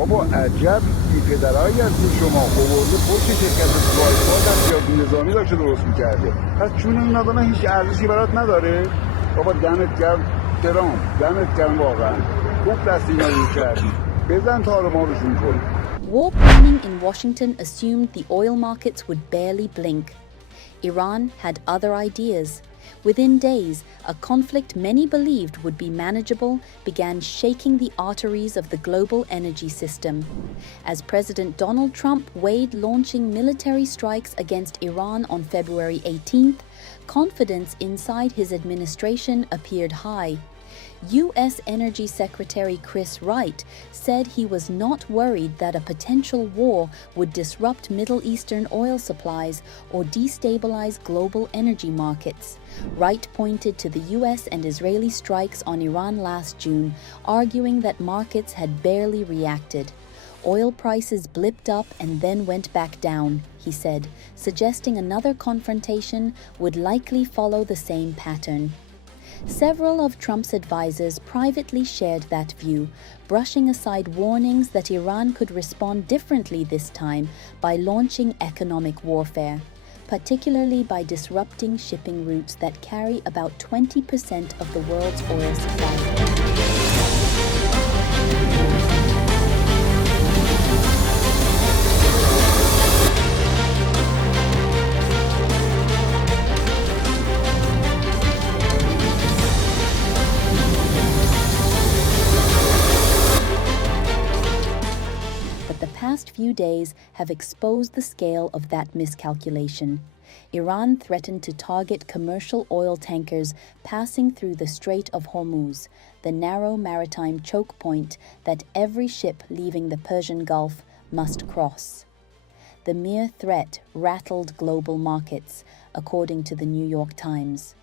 بابا عجب بی‌پدرایی هستی شما. آورده پشت شرکت سکایپورت از سیاسی نظامی داشته درست میکرده. پس چون این آدم هیچ ارزشی برات نداره؟ بابا دمت گرم ترامپ، دمت گرم واقعا. خوب دستی نگیر کردی. بزن تار ما روشون کن. War planning in Washington assumed the oil markets would barely blink. Iran had other ideas. Within days, a conflict many believed would be manageable began shaking the arteries of the global energy system. As President Donald Trump weighed launching military strikes against Iran on February 18th, confidence inside his administration appeared high. U.S. Energy Secretary Chris Wright said he was not worried that a potential war would disrupt Middle Eastern oil supplies or destabilize global energy markets. Wright pointed to the U.S. and Israeli strikes on Iran last June, arguing that markets had barely reacted. Oil prices blipped up and then went back down, he said, suggesting another confrontation would likely follow the same pattern. Several of Trump's advisors privately shared that view, brushing aside warnings that Iran could respond differently this time by launching economic warfare, particularly by disrupting shipping routes that carry about 20% of the world's oil supply. The past few days have exposed the scale of that miscalculation. Iran threatened to target commercial oil tankers passing through the Strait of Hormuz, the narrow maritime choke point that every ship leaving the Persian Gulf must cross. The mere threat rattled global markets, according to the New York Times.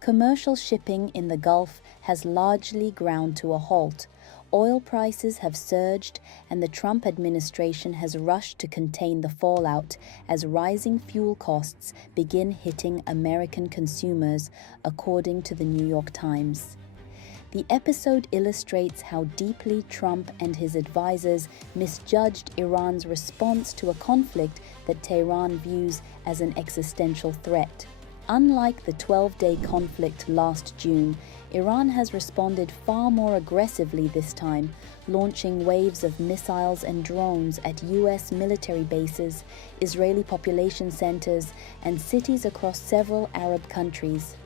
Commercial shipping in the Gulf has largely ground to a halt. Oil prices have surged, and the Trump administration has rushed to contain the fallout as rising fuel costs begin hitting American consumers, according to the New York Times. The episode illustrates how deeply Trump and his advisors misjudged Iran's response to a conflict that Tehran views as an existential threat. Unlike the 12-day conflict last June, Iran has responded far more aggressively this time, launching waves of missiles and drones at U.S. military bases, Israeli population centers, and cities across several Arab countries.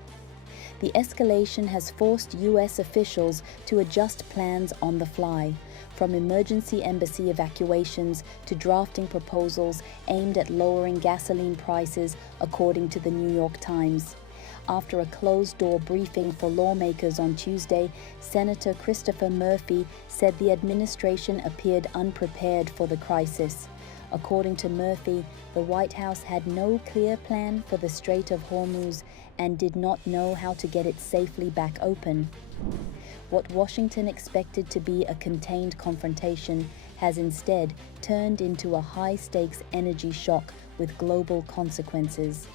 The escalation has forced U.S. officials to adjust plans on the fly, from emergency embassy evacuations to drafting proposals aimed at lowering gasoline prices, according to the New York Times. After a closed-door briefing for lawmakers on Tuesday, Senator Christopher Murphy said the administration appeared unprepared for the crisis. According to Murphy, the White House had no clear plan for the Strait of Hormuz and did not know how to get it safely back open. What Washington expected to be a contained confrontation has instead turned into a high-stakes energy shock with global consequences.